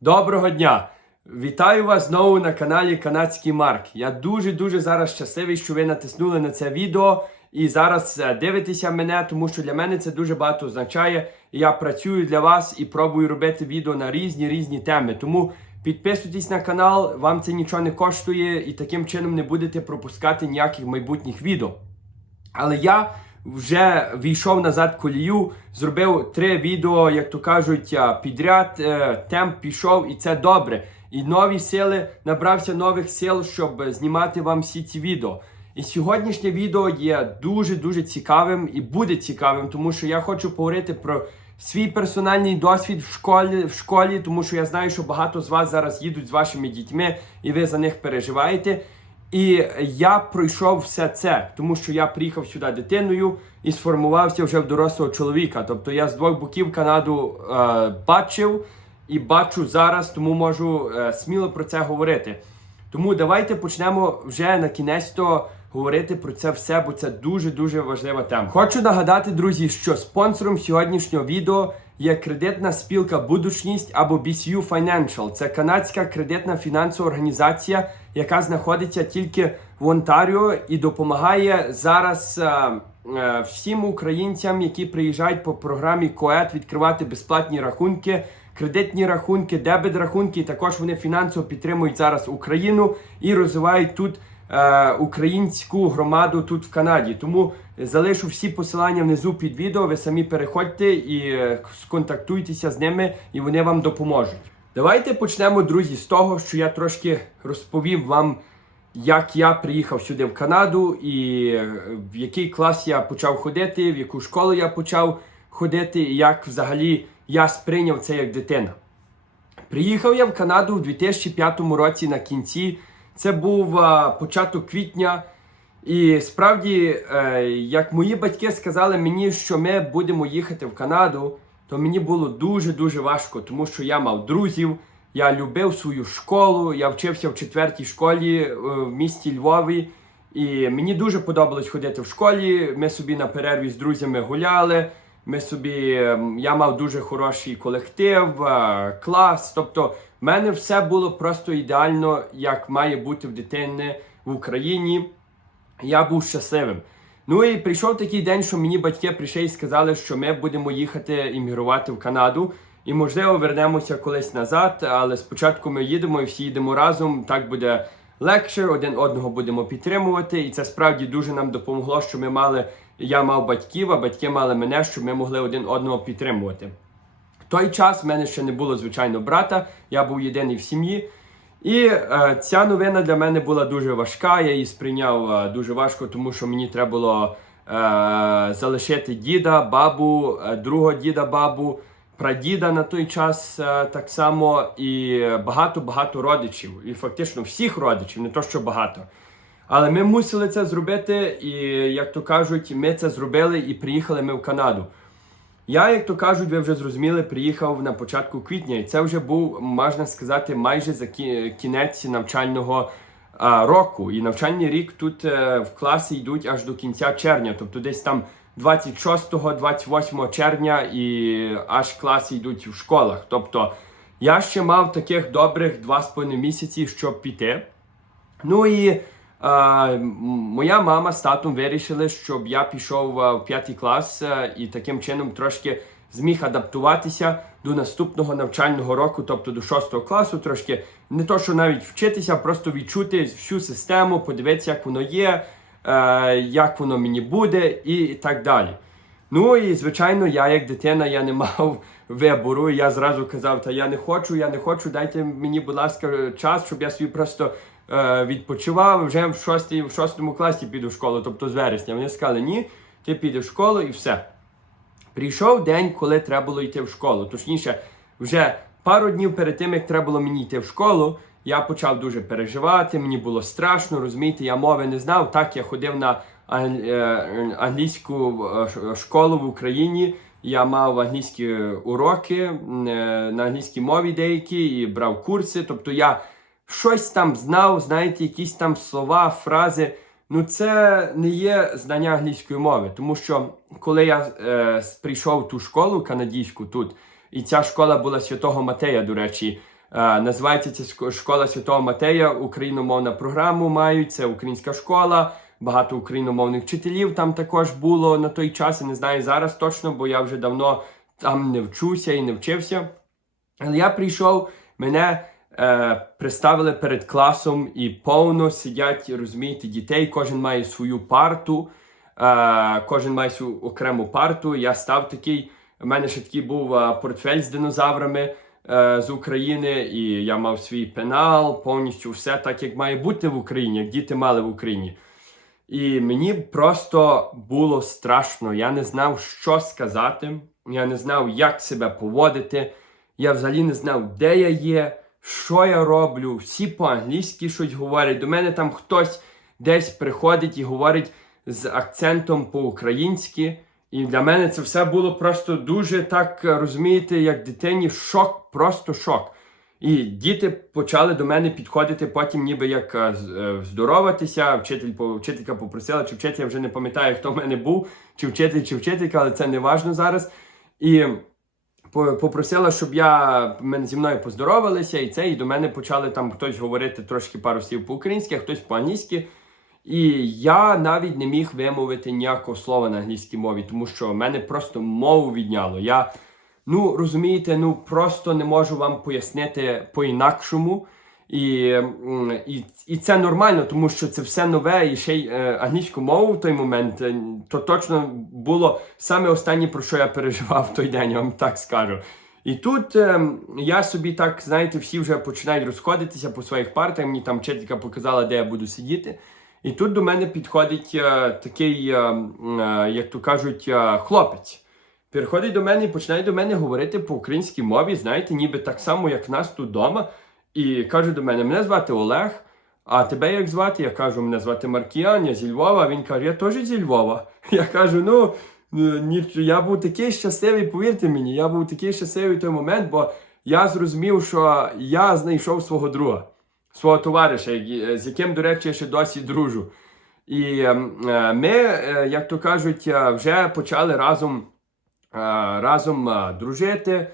Доброго дня! Вітаю вас знову на каналі Канадський Марк. Я дуже-дуже зараз щасливий, що ви натиснули на це відео і зараз е, дивитеся мене, тому що для мене це дуже багато означає. Я працюю для вас і пробую робити відео на різні різні теми. Тому підписуйтесь на канал, вам це нічого не коштує, і таким чином не будете пропускати ніяких майбутніх відео. Але я вже війшов назад колію, зробив три відео, як то кажуть, підряд. е, Темп пішов, і це добре. І нові сили набрався нових сил, щоб знімати вам всі ці відео. І сьогоднішнє відео є дуже дуже цікавим і буде цікавим, тому що я хочу поговорити про свій персональний досвід в школі, в школі, тому що я знаю, що багато з вас зараз їдуть з вашими дітьми, і ви за них переживаєте. І я пройшов все це, тому що я приїхав сюди дитиною і сформувався вже в дорослого чоловіка. Тобто я з двох боків Канаду е, бачив і бачу зараз, тому можу е, сміло про це говорити. Тому давайте почнемо вже на кінець то говорити про це все, бо це дуже дуже важлива тема. Хочу нагадати, друзі, що спонсором сьогоднішнього відео є кредитна спілка Будучність або BCU Financial. Це канадська кредитна фінансова організація, яка знаходиться тільки в Онтаріо і допомагає зараз. е, е, Всім українцям, які приїжджають по програмі КОЕТ, відкривати безплатні рахунки, кредитні рахунки, дебет рахунки. Також вони фінансово підтримують зараз Україну і розвивають тут е, українську громаду тут в Канаді. Тому залишу всі посилання внизу під відео. Ви самі переходьте і е, сконтактуйтеся з ними, і вони вам допоможуть. Давайте почнемо, друзі, з того, що я трошки розповім вам, як я приїхав сюди в Канаду, і е, в який клас я почав ходити, в яку школу я почав ходити, і як взагалі я сприйняв це як дитина. Приїхав я в Канаду в 2005 році на кінці. Це був а, початок квітня. І справді, е, як мої батьки сказали мені, що ми будемо їхати в Канаду, то мені було дуже-дуже важко, тому що я мав друзів, я любив свою школу, я вчився в четвертій школі е, в місті Львові. І мені дуже подобалось ходити в школі. Ми собі на перерві з друзями гуляли. Ми собі, ем, я мав дуже хороший колектив, е, клас. Тобто, в мене все було просто ідеально, як має бути в дитини в Україні. Я був щасливим. Ну і прийшов такий день, що мені батьки прийшли і сказали, що ми будемо їхати іммігрувати в Канаду. І можливо вернемося колись назад, але спочатку ми їдемо і всі їдемо разом. Так буде легше, один одного будемо підтримувати. І це справді дуже нам допомогло, що ми мали. Я мав батьків, а батьки мали мене, щоб ми могли один одного підтримувати. В той час в мене ще не було звичайно брата, я був єдиний в сім'ї. І е, ця новина для мене була дуже важка. Я її сприйняв е, дуже важко, тому що мені треба було е, залишити діда, бабу, е, другого діда, бабу, прадіда на той час е, так само, і багато-багато родичів. І фактично всіх родичів, не то що багато. Але ми мусили це зробити, і як то кажуть, ми це зробили і приїхали ми в Канаду. Я, як то кажуть, ви вже зрозуміли, приїхав на початку квітня, і це вже був, можна сказати, майже за кі- кінець навчального року. І навчальний рік тут е, в класи йдуть аж до кінця червня, тобто десь там 26-28 червня і аж класи йдуть в школах. Тобто я ще мав таких добрих 2,5 місяці, щоб піти. Ну і е, моя мама з татом вирішили, щоб я пішов в п'ятий клас і таким чином трошки зміг адаптуватися до наступного навчального року, тобто до шостого класу, трошки не то, що навіть вчитися, а просто відчути всю систему, подивитися, як воно є, е, як воно мені буде, і так далі. Ну і звичайно, я як дитина я не мав вибору. Я зразу казав, та я не хочу, я не хочу, дайте мені, будь ласка, час, щоб я собі просто відпочивав. Вже в, шостій, в шостому класі піду в школу, тобто з вересня. Вони сказали, ні, ти підеш в школу і все. Прийшов день, коли треба було йти в школу. Точніше, вже пару днів перед тим, як треба було мені йти в школу, я почав дуже переживати, мені було страшно, розумієте, я мови не знав. Так, я ходив на е, англійську е, школу в Україні. Я мав англійські уроки е, на англійській мові деякі і брав курси. Тобто я щось там знав, знаєте, якісь там слова, фрази. Ну, це не є знання англійської мови, тому що коли я е, прийшов в ту школу канадійську тут, і ця школа була Святого Матея, до речі, Е, називається шко- школа Святого Матея, україномовна програма мають, це українська школа, багато україномовних вчителів там також було на той час. Я не знаю зараз точно, бо я вже давно там не вчуся і не вчився. Але я прийшов, мене е, представили перед класом і повно сидять, розумієте, дітей, кожен має свою парту, е, кожен має свою окрему парту. Я став такий, у мене ще такий був е, портфель з динозаврами е, з України, і я мав свій пенал, повністю все так, як має бути в Україні, як діти мали в Україні. І мені просто було страшно. Я не знав, що сказати, я не знав, як себе поводити. Я взагалі не знав, де я є, що я роблю. Всі по-англійськи щось говорять. До мене там хтось десь приходить і говорить з акцентом по-українськи. І для мене це все було просто дуже так, розумієте, як дитині шок, просто шок. І діти почали до мене підходити потім, ніби як е, е, здороватися. Вчитель вчителька попросила, чи вчитель я вже не пам'ятаю, хто в мене був, чи вчитель, чи вчителька, але це не важно зараз. І попросила, щоб я зі мною поздоровалися, і це, і до мене почали там хтось говорити трошки пару слів по-українськи, а хтось по-англійськи. І я навіть не міг вимовити ніякого слова на англійській мові, тому що мене просто мову відняло. Я, ну розумієте, ну просто не можу вам пояснити по-інакшому. І, і, і це нормально, тому що це все нове, і ще й е, англійську мову в той момент, е, то точно було саме останнє, про що я переживав в той день, я вам так скажу. І тут е, я собі так, знаєте, всі вже починають розходитися по своїх партах. Мені там вчителька показала, де я буду сидіти. І тут до мене підходить е, такий, е, е, як то кажуть, е, хлопець. Переходить до мене і починає до мене говорити по українській мові, знаєте, ніби так само, як в нас тут вдома. І каже до мене: мене звати Олег, а тебе як звати? Я кажу, мене звати Маркіян, я зі Львова. Він каже, я теж зі Львова. Я кажу, ну. ну, Я був такий щасливий, повірте мені, я був такий щасливий в той момент, бо я зрозумів, що я знайшов свого друга, свого товариша, з яким, до речі, я ще досі дружу. І ем, е, ми, е, як то кажуть, е, вже почали разом, разом дружити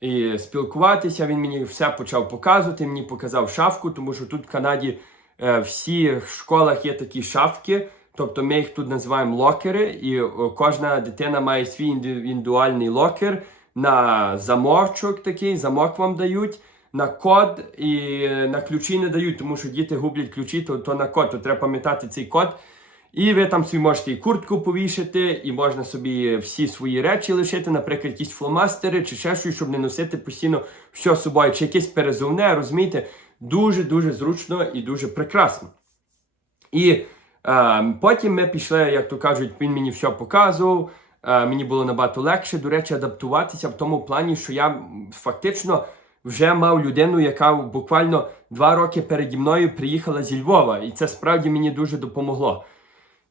і спілкуватися. Він мені все почав показувати. Мені показав шафку, тому що тут в Канаді е, всі в школах є такі шафки. Тобто ми їх тут називаємо локери, і кожна дитина має свій індивідуальний локер на замочок такий, замок вам дають, на код і е, на ключі не дають, тому що діти гублять ключі, то, то на код, то треба пам'ятати цей код. І ви там собі можете і куртку повішати, і можна собі всі свої речі лишити, наприклад, якісь фломастери чи ще щось, щоб не носити постійно все з собою, чи якесь перезовне, розумієте? Дуже-дуже зручно і дуже прекрасно. І е, потім ми пішли, як то кажуть, він мені все показував. Е, мені було набагато легше, до речі, адаптуватися в тому плані, що я фактично вже мав людину, яка буквально два роки переді мною приїхала зі Львова, і це справді мені дуже допомогло.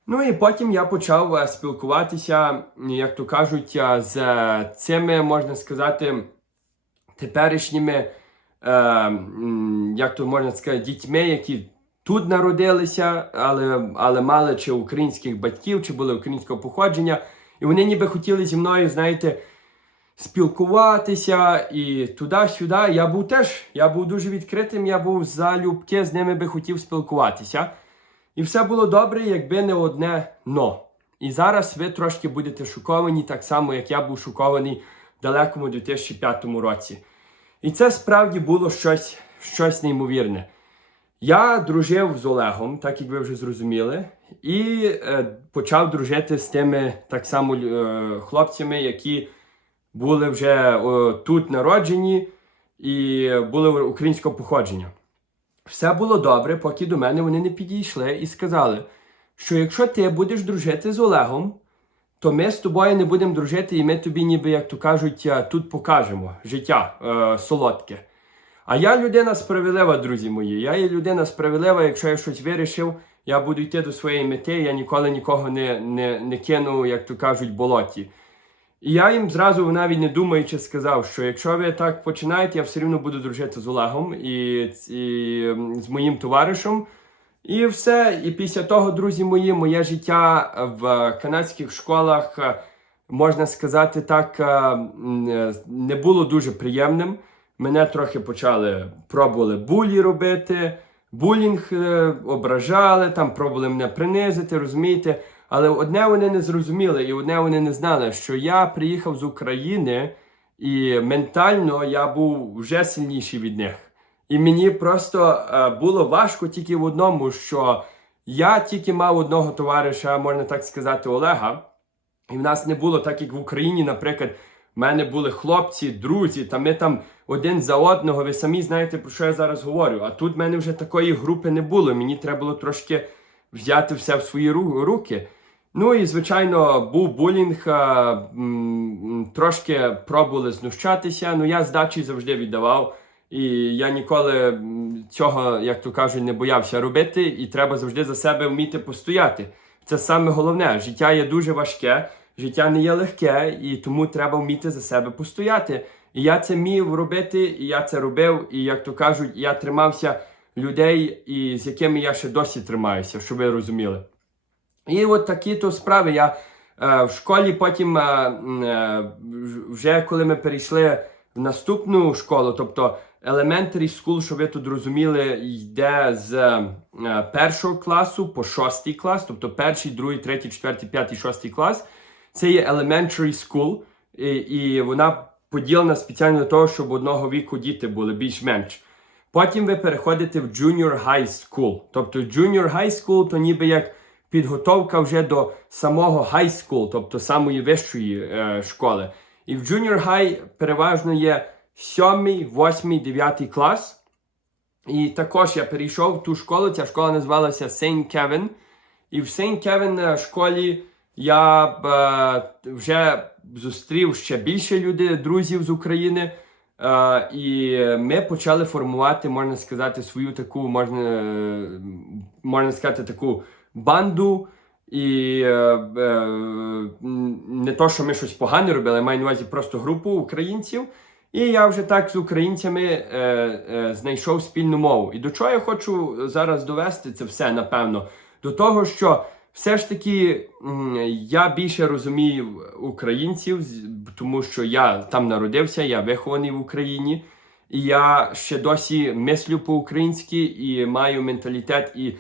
Ну і потім я почав е, спілкуватися, як то кажуть, е, з цими, можна сказати, теперішніми, е, як то можна сказати, дітьми, які тут народилися, але, але мали чи українських батьків, чи були українського походження. І вони ніби хотіли зі мною, знаєте, спілкуватися і туди-сюди. Я був теж, я був дуже відкритим, я був залюбки, з ними би хотів спілкуватися. І все було добре, якби не одне но. І зараз ви трошки будете шоковані, так само, як я був шокований в далекому 2005 році. І це справді було щось, щось неймовірне. Я дружив з Олегом, так як ви вже зрозуміли, і е, почав дружити з тими так само е, хлопцями, які були вже о, тут народжені і були українського походження. Все було добре, поки до мене вони не підійшли і сказали, що якщо ти будеш дружити з Олегом, то ми з тобою не будемо дружити, і ми тобі, ніби, як то кажуть, е, тут покажемо життя е, солодке. А я людина справедлива, друзі мої. Я є людина справедлива, якщо я щось вирішив, я буду йти до своєї мети, я ніколи нікого не, не, не кину, як то кажуть, болоті. І я їм зразу навіть не думаючи сказав, що якщо ви так починаєте, я все рівно буду дружити з Олегом і, і з моїм товаришем. І все. І після того, друзі мої, моє життя в канадських школах, е, можна сказати так, е, е, не було дуже приємним. мене трохи почали пробували булі робити, булінг ображали, там пробували мене принизити, розумієте. Але одне вони не зрозуміли, і одне вони не знали, що я приїхав з України, і ментально я був вже сильніший від них. І мені просто е, було важко тільки в одному, що я тільки мав одного товариша, можна так сказати, Олега. І в нас не було так, як в Україні, наприклад, в мене були хлопці, друзі, та ми там один за одного. Ви самі знаєте, про що я зараз говорю. А тут в мене вже такої групи не було. Мені треба було трошки взяти все в свої руки. Ну і звичайно, був булінг, трошки пробували знущатися. Ну я здачі завжди віддавав. І я ніколи цього, як то кажуть, не боявся робити, і треба завжди за себе вміти постояти. Це саме головне. Життя є дуже важке, життя не є легке, і тому треба вміти за себе постояти. І я це вмів робити, і я це робив. І як то кажуть, я тримався людей, і з якими я ще досі тримаюся, щоб ви розуміли. І от такі то справи. Я е, в школі потім, е, е, вже коли ми перейшли в наступну школу, тобто elementary school, щоб ви тут розуміли, йде з е, першого класу по шостий клас, тобто перший, другий, третій, четвертий, п'ятий, шостий клас. Це є elementary school, і, і вона поділена спеціально для того, щоб одного віку діти були більш-менш. Потім ви переходите в junior high school. Тобто junior high school то ніби як підготовка вже до самого high school, тобто самої вищої е, школи. І в junior high переважно є 7, 8, 9 клас. І також я перейшов в ту школу, ця школа називалася Сейнт Кевін. І в Сейнт Кевін е, школі я б, е, вже зустрів ще більше людей, друзів з України. Е, і ми почали формувати, можна сказати, свою таку, можна, е, можна сказати, таку банду. І е, е, не то, що ми щось погане робили, я маю на увазі просто групу українців. І я вже так з українцями е, е, знайшов спільну мову. І до чого я хочу зараз довести це все, напевно, до того, що все ж таки я більше розумію українців, тому що я там народився, я вихований в Україні. І я ще досі мислю по-українськи і маю менталітет і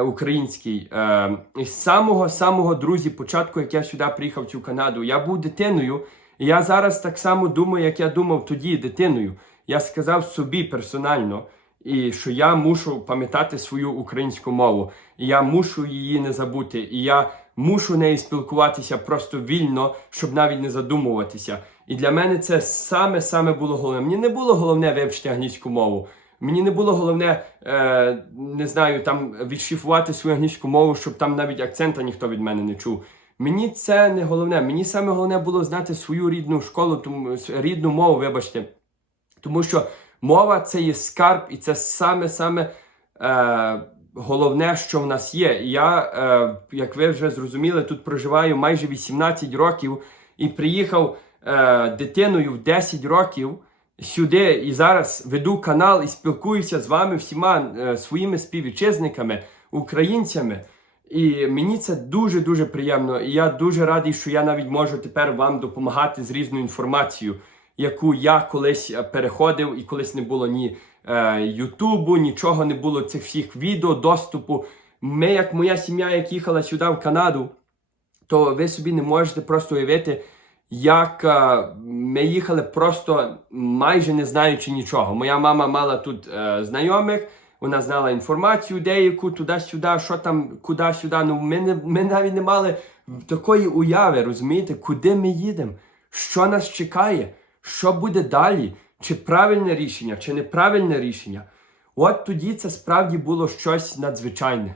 український. Е, з самого самого друзі, початку, як я сюди приїхав в цю Канаду, я був дитиною. І я зараз так само думаю, як я думав тоді дитиною. Я сказав собі персонально, і що я мушу пам'ятати свою українську мову, і я мушу її не забути, і я мушу нею спілкуватися просто вільно, щоб навіть не задумуватися. І для мене це саме саме було головне. Мені не було головне вивчити англійську мову. Мені не було головне, е, не знаю, там відшифрувати свою англійську мову, щоб там навіть акцента ніхто від мене не чув. Мені це не головне. Мені саме головне було знати свою рідну школу, тому рідну мову, вибачте. Тому що мова це є скарб, і це саме саме е, головне, що в нас є. Я, е, як ви вже зрозуміли, тут проживаю майже 18 років і приїхав е, дитиною в 10 років сюди і зараз веду канал і спілкуюся з вами всіма е, своїми співвітчизниками, українцями. І мені це дуже дуже приємно. І я дуже радий, що я навіть можу тепер вам допомагати з різною інформацією, яку я колись е, переходив, і колись не було ні е, Ютубу, нічого не було цих всіх відео, доступу. Ми, як моя сім'я, як їхала сюди в Канаду, то ви собі не можете просто уявити, як е, ми їхали просто майже не знаючи нічого. Моя мама мала тут е, знайомих, вона знала інформацію деяку туди-сюди, що там, куди-сюди. Ну, ми, не, ми навіть не мали такої уяви, розумієте, куди ми їдемо, що нас чекає, що буде далі, чи правильне рішення, чи неправильне рішення. От тоді це справді було щось надзвичайне.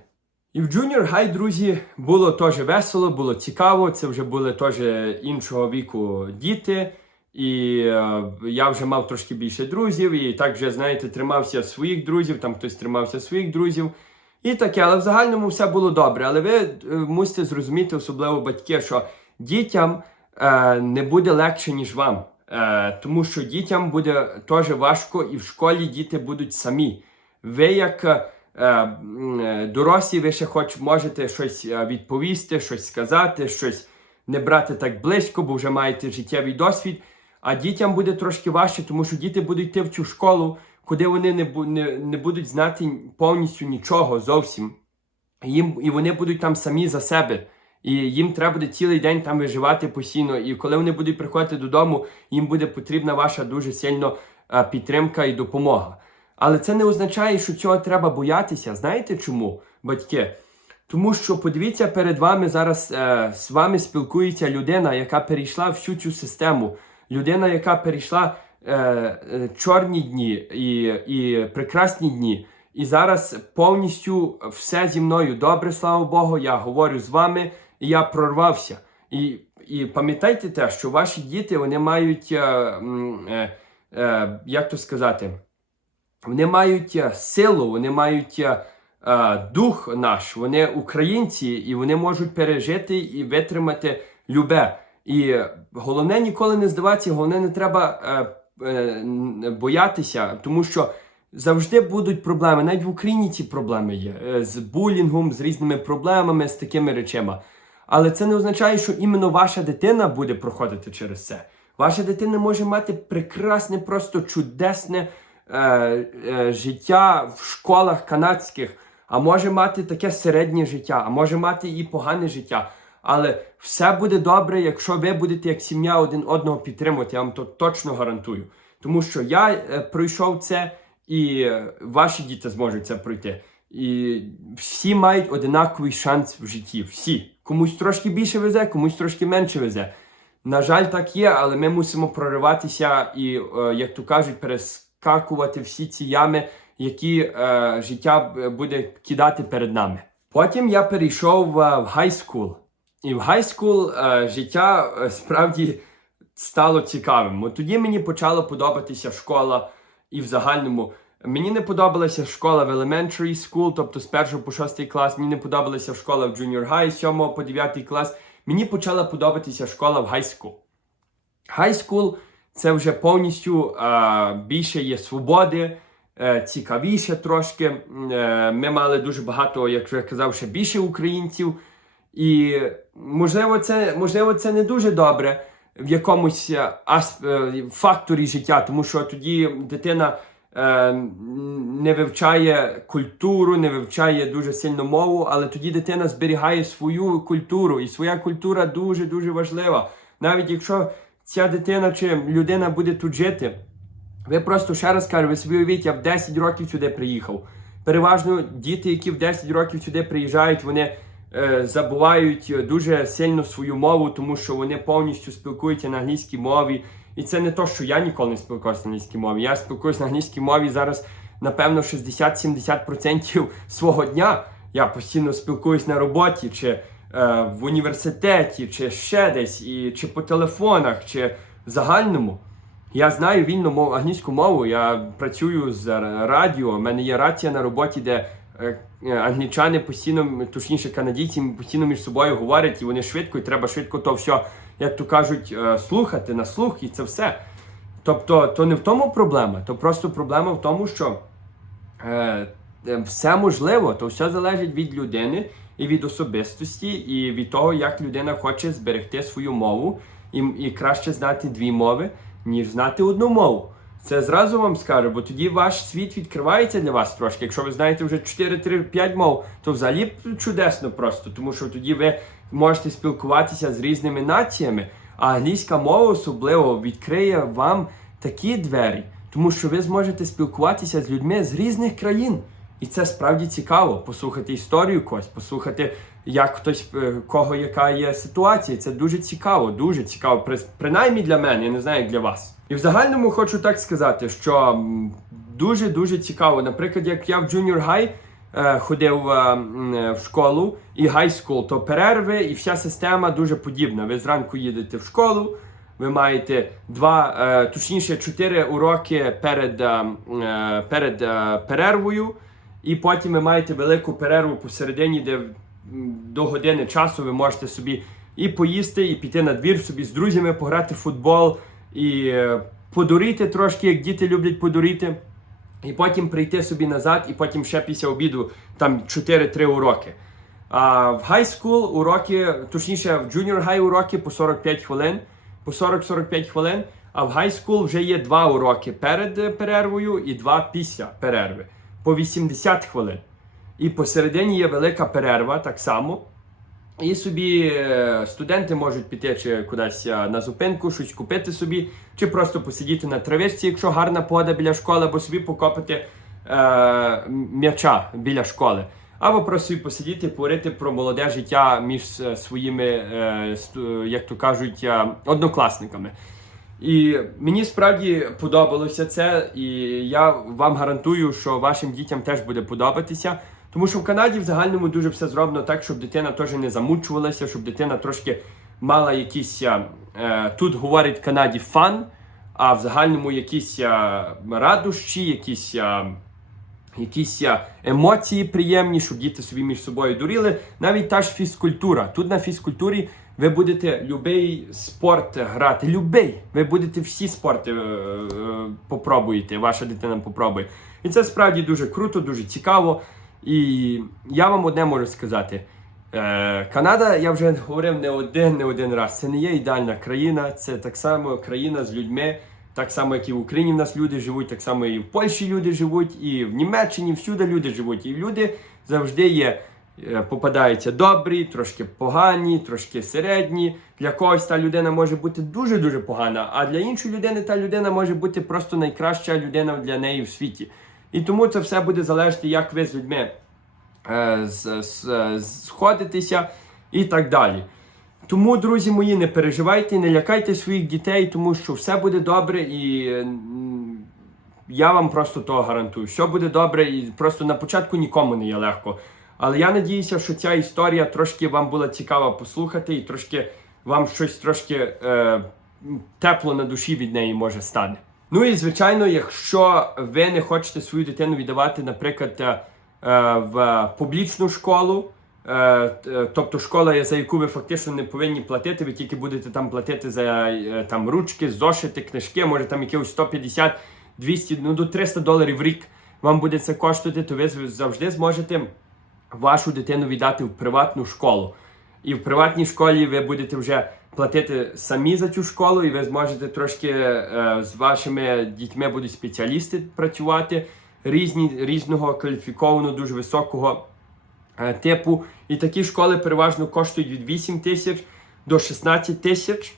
І в Junior High, друзі, було теж весело, було цікаво. Це вже були теж іншого віку діти. І е, я вже мав трошки більше друзів, і так вже, знаєте, тримався своїх друзів, там хтось тримався своїх друзів. І таке, але в загальному все було добре. Але ви е, мусите зрозуміти, особливо батьки, що дітям е, не буде легше, ніж вам. Е, тому що дітям буде теж важко, і в школі діти будуть самі. Ви, як е, дорослі, ви ще хоч можете щось е, відповісти, щось сказати, щось не брати так близько, бо вже маєте життєвий досвід. А дітям буде трошки важче, тому що діти будуть йти в цю школу, куди вони не, не, не будуть знати повністю нічого зовсім. Їм, і вони будуть там самі за себе. І їм треба буде цілий день там виживати постійно. І коли вони будуть приходити додому, їм буде потрібна ваша дуже сильно е, підтримка і допомога. Але це не означає, що цього треба боятися. Знаєте чому, батьки? Тому що подивіться, перед вами зараз е, з вами спілкується людина, яка перейшла всю цю систему. Людина, яка перейшла е, е, чорні дні і, і прекрасні дні. І зараз повністю все зі мною добре, слава Богу. Я говорю з вами, і я прорвався. І, і пам'ятайте те, що ваші діти вони мають, е, е, е, як то сказати, вони мають е, силу, вони мають е, е, дух наш, вони українці, і вони можуть пережити і витримати любе. І головне ніколи не здаватися, головне не треба е, е, боятися, тому що завжди будуть проблеми. Навіть в Україні ці проблеми є з булінгом, з різними проблемами, з такими речами. Але це не означає, що іменно ваша дитина буде проходити через це. Ваша дитина може мати прекрасне, просто чудесне е, е, життя в школах канадських, а може мати таке середнє життя, а може мати і погане життя. Але все буде добре, якщо ви будете як сім'я один одного підтримувати, я вам то точно гарантую. Тому що я е, пройшов це, і е, ваші діти зможуть це пройти. І всі мають одинаковий шанс в житті. Всі. Комусь трошки більше везе, комусь трошки менше везе. На жаль, так є, але ми мусимо прориватися і, е, як то кажуть, перескакувати всі ці ями, які е, життя е, буде кидати перед нами. Потім я перейшов е, в хайскул. І в хайскул е, життя е, справді стало цікавим. От тоді мені почала подобатися школа і в загальному. Мені не подобалася школа в elementary school, тобто з 1 по 6 клас. Мені не подобалася школа в junior high, з 7 по 9 клас. Мені почала подобатися школа в high school. High school це вже повністю е, більше є свободи, е, цікавіше трошки. Е, ми мали дуже багато, як я казав, ще більше українців. І можливо, це, можливо, це не дуже добре в якомусь асп... факторі життя, тому що тоді дитина е, не вивчає культуру, не вивчає дуже сильно мову, але тоді дитина зберігає свою культуру, і своя культура дуже дуже важлива. Навіть якщо ця дитина чи людина буде тут жити, ви просто ще раз кажу, ви собі уявіть, я в 10 років сюди приїхав. Переважно діти, які в 10 років сюди приїжджають, вони е, забувають е, дуже сильно свою мову, тому що вони повністю спілкуються на англійській мові. І це не то, що я ніколи не спілкувався на англійській мові. Я спілкуюся на англійській мові зараз, напевно, 60-70% свого дня. Я постійно спілкуюсь на роботі, чи в університеті, чи ще десь, і, чи по телефонах, чи в загальному. Я знаю вільну мову, англійську мову, я працюю з радіо, у мене є рація на роботі, де е, е, англічани постійно, точніше канадійці, постійно між собою говорять, і вони швидко, і треба швидко то все, як то кажуть, е, слухати на слух, і це все. Тобто, то не в тому проблема, то просто проблема в тому, що е, е, все можливо, то все залежить від людини і від особистості, і від того, як людина хоче зберегти свою мову, і, і краще знати дві мови, ніж знати одну мову. Це зразу вам скажу, бо тоді ваш світ відкривається для вас трошки. Якщо ви знаєте вже 4, 3, 5 мов, то взагалі чудесно просто, тому що тоді ви можете спілкуватися з різними націями, а англійська мова особливо відкриє вам такі двері, тому що ви зможете спілкуватися з людьми з різних країн. І це справді цікаво послухати історію когось, послухати, як хтось е, кого яка є ситуація. Це дуже цікаво, дуже цікаво. При- Принаймні для мене, я не знаю, як для вас. І в загальному хочу так сказати, що дуже дуже цікаво. Наприклад, як я в Junior High е, ходив е, е, в школу і high school, то перерви і вся система дуже подібна. Ви зранку їдете в школу. Ви маєте два, е, точніше, чотири уроки перед, е, е, перед перервою, і потім ви маєте велику перерву посередині, де до години часу ви можете собі і поїсти, і піти на двір собі з друзями, пограти в футбол, і е, подуріти трошки, як діти люблять подуріти. І потім прийти собі назад, і потім ще після обіду там 4-3 уроки. А в high school уроки, точніше, в junior high уроки по 45 хвилин, по 40-45 хвилин. А в хайскул вже є два уроки перед перервою і два після перерви по 80 хвилин. І посередині є велика перерва так само. І собі е, студенти можуть піти чи кудись е, на зупинку, щось купити собі, чи просто посидіти на травичці, якщо гарна погода біля школи, або собі покопати е, м'яча біля школи. Або просто собі посидіти, поговорити про молоде життя між е, своїми, е, як то кажуть, однокласниками. І мені справді подобалося це, і я вам гарантую, що вашим дітям теж буде подобатися. Тому що в Канаді в загальному дуже все зроблено так, щоб дитина теж не замучувалася, щоб дитина трошки мала якісь е, е, тут говорить в Канаді фан, а в загальному якісь е, радощі, якісь. е, якісь е, емоції приємні, щоб діти собі між собою дуріли. Навіть та ж фізкультура. Тут на фізкультурі ви будете любий спорт грати. Любий. Ви будете всі спорти е, е, попробуєте, ваша дитина попробує. І це справді дуже круто, дуже цікаво. І я вам одне можу сказати. Е, Канада, я вже говорив не один, не один раз. Це не є ідеальна країна, це так само країна з людьми, так само, як і в Україні в нас люди живуть, так само і в Польщі люди живуть, і в Німеччині всюди люди живуть. І люди завжди є, попадаються добрі, трошки погані, трошки середні. Для когось та людина може бути дуже-дуже погана, а для іншої людини та людина може бути просто найкраща людина для неї в світі. І тому це все буде залежати, як ви з людьми е, сходитися і так далі. Тому, друзі мої, не переживайте, не лякайте своїх дітей, тому що все буде добре і я вам просто того гарантую. Все буде добре, і просто на початку нікому не є легко. Але я надіюся, що ця історія трошки вам була цікава послухати, і трошки вам щось трошки е, тепло на душі від неї може стане. Ну і звичайно, якщо ви не хочете свою дитину віддавати, наприклад, е, е, в публічну школу, е, е, тобто школа, за яку ви фактично не повинні платити, ви тільки будете там платити за е, там ручки, зошити, книжки, може там якихось 150, 200, ну до 300 доларів в рік вам буде це коштувати, то ви завжди зможете вашу дитину віддати в приватну школу. І в приватній школі ви будете вже платити самі за цю школу, і ви зможете трошки е, з вашими дітьми будуть спеціалісти працювати різні, різного кваліфікованого, дуже високого е, типу. І такі школи переважно коштують від 8 тисяч до 16 тисяч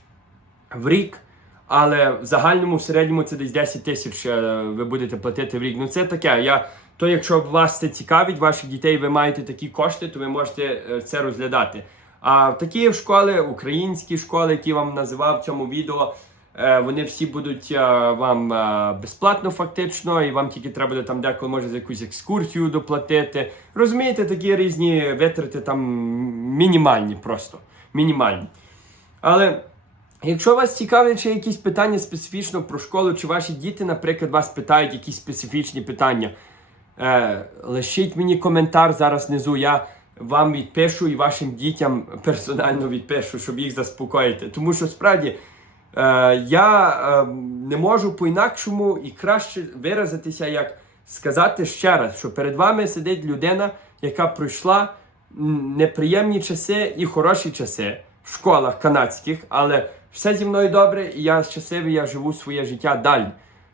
в рік. Але в загальному в середньому це десь 10 тисяч е, ви будете платити в рік. Ну це таке. Я то, якщо вас це цікавить, ваших дітей, ви маєте такі кошти, то ви можете е, це розглядати. А такі школи, українські школи, які вам називав в цьому відео, е, вони всі будуть е, вам безплатно фактично, і вам тільки треба буде там деколи може за якусь екскурсію доплатити. Розумієте, такі різні витрати там мінімальні просто. Мінімальні. Але якщо вас цікавлять ще якісь питання специфічно про школу, чи ваші діти, наприклад, вас питають якісь специфічні питання, е, лишіть мені коментар зараз внизу. Я вам відпишу і вашим дітям персонально відпишу, щоб їх заспокоїти. Тому що справді е, я е, не можу по-інакшому і краще виразитися, як сказати ще раз, що перед вами сидить людина, яка пройшла неприємні часи і хороші часи в школах канадських, але все зі мною добре, і я щасливий, я живу своє життя далі.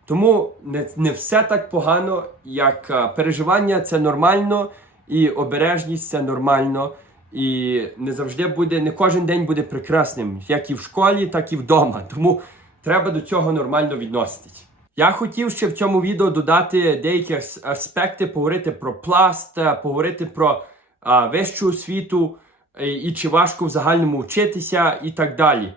Тому не, не все так погано, як е, переживання це нормально, і обережність це нормально. І не завжди буде, не кожен день буде прекрасним, як і в школі, так і вдома. Тому треба до цього нормально відноситись. Я хотів ще в цьому відео додати деякі аспекти, поговорити про пласт, е, поговорити про а, вищу освіту е, і чи важко в загальному вчитися і так далі.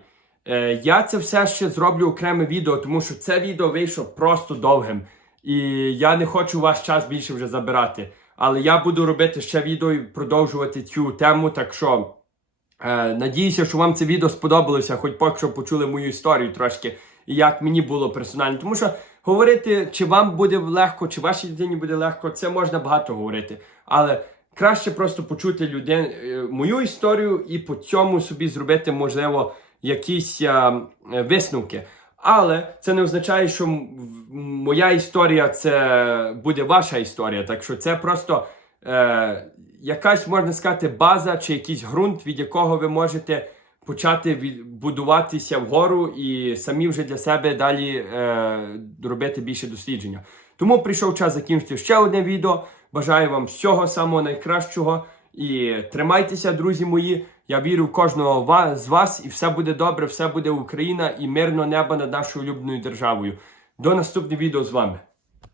Е, я це все ще зроблю окреме відео, тому що це відео вийшло просто довгим. І я не хочу ваш час більше вже забирати. Але я буду робити ще відео і продовжувати цю тему. Так що е, надіюся, що вам це відео сподобалося, хоч поки що почули мою історію трошки, і як мені було персонально. Тому що говорити, чи вам буде легко, чи вашій дитині буде легко, це можна багато говорити. Але краще просто почути людей, мою історію і по цьому собі зробити, можливо, якісь е, е, висновки. Але це не означає, що моя історія це буде ваша історія. Так що це просто е, якась, можна сказати, база чи якийсь ґрунт, від якого ви можете почати будуватися вгору і самі вже для себе далі е, робити більше дослідження. Тому прийшов час закінчити ще одне відео. Бажаю вам всього самого найкращого і тримайтеся, друзі мої. Я вірю в кожного з вас, і все буде добре, все буде Україна і мирно небо над нашою улюбленою державою. До наступного відео з вами.